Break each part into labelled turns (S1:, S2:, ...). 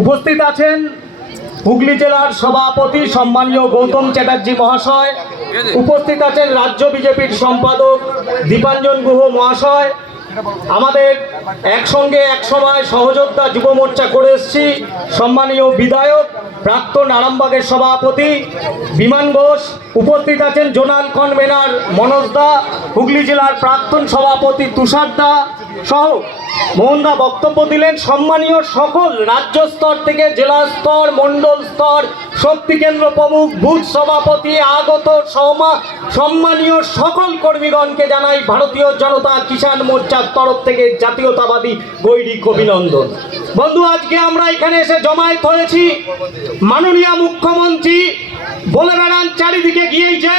S1: উপস্থিত আছেন হুগলি জেলার সভাপতি সম্মানীয় গৌতম চ্যাটার্জি মহাশয়, উপস্থিত আছেন রাজ্য বিজেপির সম্পাদক দীপাঞ্জন গুহ মহাশয়। আমাদের একসঙ্গে একসময় সহযোদ্ধা যুব মোর্চা করে এসেছি, সম্মানীয় বিধায়ক, প্রাক্তন আরামবাগের সভাপতি বিমান ঘোষ। উপস্থিত আছেন জোনাল কনভেনার মনোজ দা, হুগলি জেলার প্রাক্তন সভাপতি তুষার দা সহ মোহনদা বক্তব্য দিলেন সম্মানীয় সকল রাজ্য স্তর থেকে জেলা স্তর, মণ্ডল স্তর, শক্তি কেন্দ্র প্রমুখ, বুথ সভাপতি, আগত সমা, সম্মানীয় সকল কর্মীগণকে জানাই ভারতীয় জনতা কিষাণ মোর্চার তরফ থেকে জাতীয়তাবাদী গৈরিক অভিনন্দন। বন্ধু, আজকে আমরা এখানে এসে জমায়েত হয়েছি। মাননীয় মুখ্যমন্ত্রী বলে বেড়ান, চারিদিকে গিয়েছে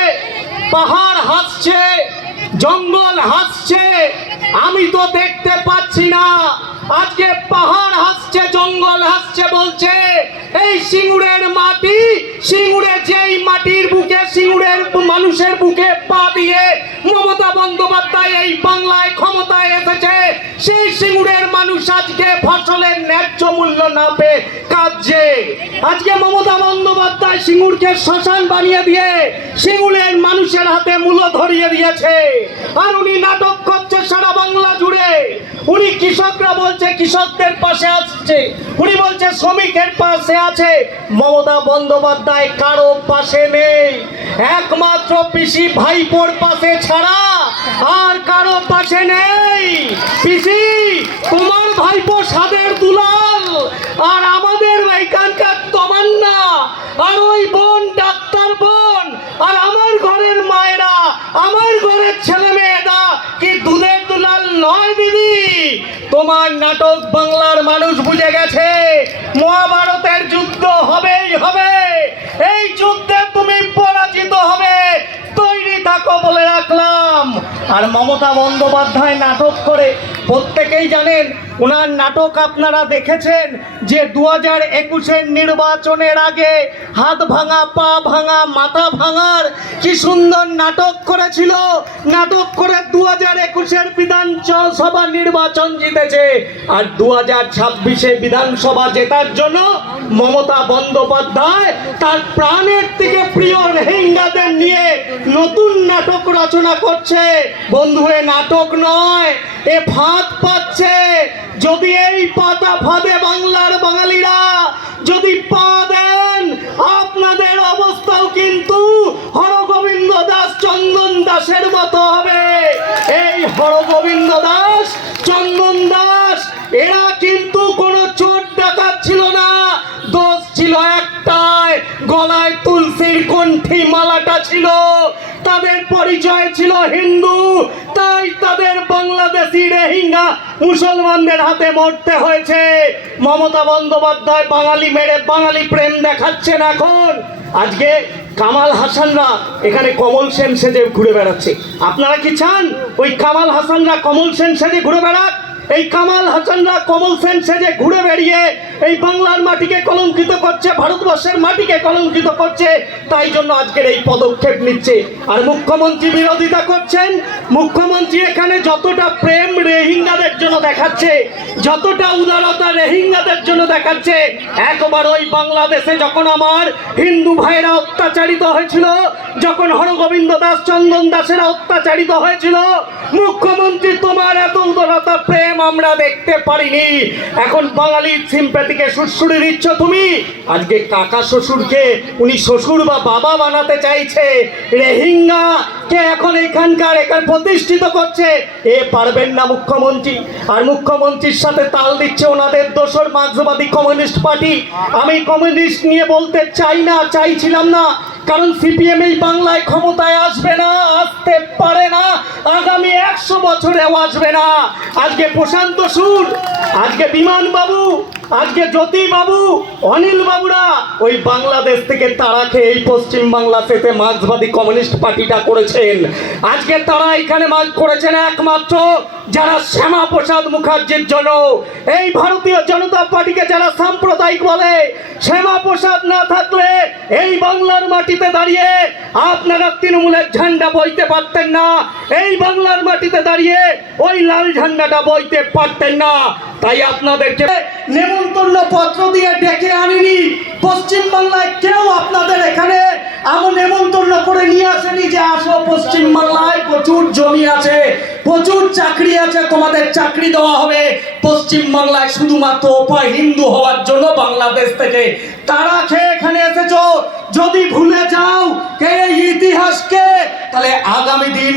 S1: পাহাড় হাসছে। জঙ্গল হাসছে, আমি তো দেখতে পাচ্ছি না। আজকে পাহাড় হাসছে, জঙ্গল হাসছে বলছে, এই সিঙ্গুরের মাটি, সিঙ্গুরে যেই মাটির বুকে, সিঙ্গুরের মানুষের বুকে পা দিয়ে মমতা বন্দ্যোপাধ্যায় এই বাংলায় ক্ষমতায় এসেছে। সেই সিঙ্গুরের মানুষ আজকে ফসলের ন্যায্য মূল্য না পেয়ে কাঁদছে। আজকে মমতা বন্দ্যোপাধ্যায় সিঙ্গুরকে শ্মশান বানিয়ে দিয়ে সিঙ্গুরের মানুষের হাতে মূল্য ধরিয়ে দিয়েছে। আর উনি নাটক করছে সারা বাংলা জুড়ে। উনি কৃষকরা বলছে, কৃষকদের পাশে আসছে। উনি বলছে, শ্রমিকের পাশে আছে। মমতা বন্দ্যোপাধ্যায় কারও পাশে নেই। একমাত্র পিসি ভাইপোর পাশে ছাড়া আর কারও পাশে নেই পিসি তোমার ভাইপো সাদের দুলাল আর আমাদের এইখানকার তমান্না আর ওই বোন ডাক্তার বোন আর আমার ঘরের মায়েরা আমার ঘরের ছেলে মেয়েরা কি দুধের দুলাল নয় দিদি তোমার নাটক বাংলার মানুষ বুঝে গেছে, মহাভারতের যুদ্ধ হবেই হবে। এই যুদ্ধে তুমি পরাজিত হবে, তৈরি থাকো বলে রাখলাম। আর মমতা বন্দ্যোপাধ্যায় নাটক করে প্রত্যেকেই জানেন ওনার নাটক আপনারা দেখেছেন যে দু হাজার একুশের নির্বাচনের আগে হাত ভাঙা, পা ভাঙা, মাথা ভাঙার কি সুন্দর নাটক করেছিল। নাটক করে দু হাজার একুশের বিধানসভা নির্বাচন জিতেছে। আর দু হাজার ছাব্বিশে বিধানসভা জেতার জন্য মমতা বন্দ্যোপাধ্যায় তার প্রাণের থেকে প্রিয় রোহিঙ্গাদের নিয়ে নতুন নাটক রচনা করছে। বন্ধু এ নাটক নয়, এ ফাঁদ পাচ্ছে। গলায় তুলসীর কণ্ঠী মালাটা ছিল। তাদের পরিচয় ছিল হিন্দু। তাই তাদের বাংলাদেশি রেহিঙ্গা মুসলমানদের হাতে মরতে হয়েছে। মমতা বন্দ্যোপাধ্যায় বাঙালি মেরে বাঙালি প্রেম দেখাচ্ছেন এখন। আজকে কামাল হাসানরা এখানে কমল সেন সেজে ঘুরে বেড়াচ্ছে। আপনারা কি চান? ওই কামাল হাসানরা কমল সেন সেজে ঘুরে বেড়াক? এই কামাল হাসানরা কমল সেন সেজে ঘুরে বেরিয়ে এই বাংলার মাটিকে কলঙ্কিত করছে, ভারতবর্ষের মাটিকে কলঙ্কিত করছে, তাই জন্য আজকের এই পদক্ষেপ নিচ্ছে। আর মুখ্যমন্ত্রী বিরোধিতা করছেন, মুখ্যমন্ত্রী এখানে যতটা প্রেম রেহিঙ্গাদের জন্য দেখাচ্ছে, যতটা উদারতা রেহিঙ্গাদের জন্য দেখাচ্ছে, একবার ওই বাংলাদেশে যখন আমার হিন্দু ভাইরা অত্যাচারিত হয়েছিল, যখন হরগোবিন্দ দাস, চন্দন দাসেরা অত্যাচারিত হয়েছিল, মুখ্যমন্ত্রী তোমার এত উদারতা, প্রেম আমরা দেখতে পারিনি। এখন বাঙালির সিম্প্যাথিকে সুরসুরি দিচ্ছ তুমি? আজকে কাকা শ্বশুরকে, উনি শ্বশুর বা বাবা বানাতে চাইছে। রেহিঙ্গা, কে এখন এখানকার, এখানে প্রতিষ্ঠিত করছে? এ পারবেন না মুখ্যমন্ত্রী। আর মুখ্যমন্ত্রীর সাথে তাল দিচ্ছে ওনাদের দোসর মার্ক্সবাদী কমিউনিস্ট পার্টি। আমি কমিউনিস্ট নিয়ে বলতে চাই না, চাইছিলাম না। কারণ সিপিএম এই বাংলায় ক্ষমতায় আসবে না, আসতে পারে না, আগামী একশো বছরেও আসবে না। আজকে প্রশান্ত সুর, আজকে বিমান বাবু, আজকে জ্যোতি বাবু, অনিল বাবুরা ওই বাংলাদেশ থেকে তারা খেয়ে এই পশ্চিম বাংলা থেকে মার্ক্সবাদী কমিউনিস্ট পার্টিটা করেছেন। আজকে তারা এখানে মার্চ করেছেন একমাত্র যারা শ্যামা প্রসাদ মুখার্জির জন্য, এই ভারতীয় জনতা পার্টিকে যারা সাম্প্রদায়িক বলে শ্যামা প্রসাদ না থাকলে এই বাংলার মাটিতে দাঁড়িয়ে আপনারা তৃণমূলের ঝান্ডা বইতে পারতেন না। এই বাংলার মাটিতে দাঁড়িয়ে ওই লাল ঝান্ডাটা বইতে পারতেন না। তাই আপনাদেরকে নেমন্তন্ন পত্র দিয়ে ডেকে আনিনি। পশ্চিমবাংলায় কেউ আপনাদের এখানে এমন নেমন্তন্ন করে নিয়ে আসেনি যে আসো পশ্চিম বাংলায় প্রচুর জমি আছে, প্রচুর চাকরি আছে, তোমাদের চাকরি দেওয়া হবে। পশ্চিম বাংলায় শুধুমাত্র উপায় হিন্দু হওয়ার জন্য বাংলাদেশ থেকে। তারা খেয়ে এখানে এসেছ। যদি ভুলে যাও এই ইতিহাসকে? তাহলে আগামী দিন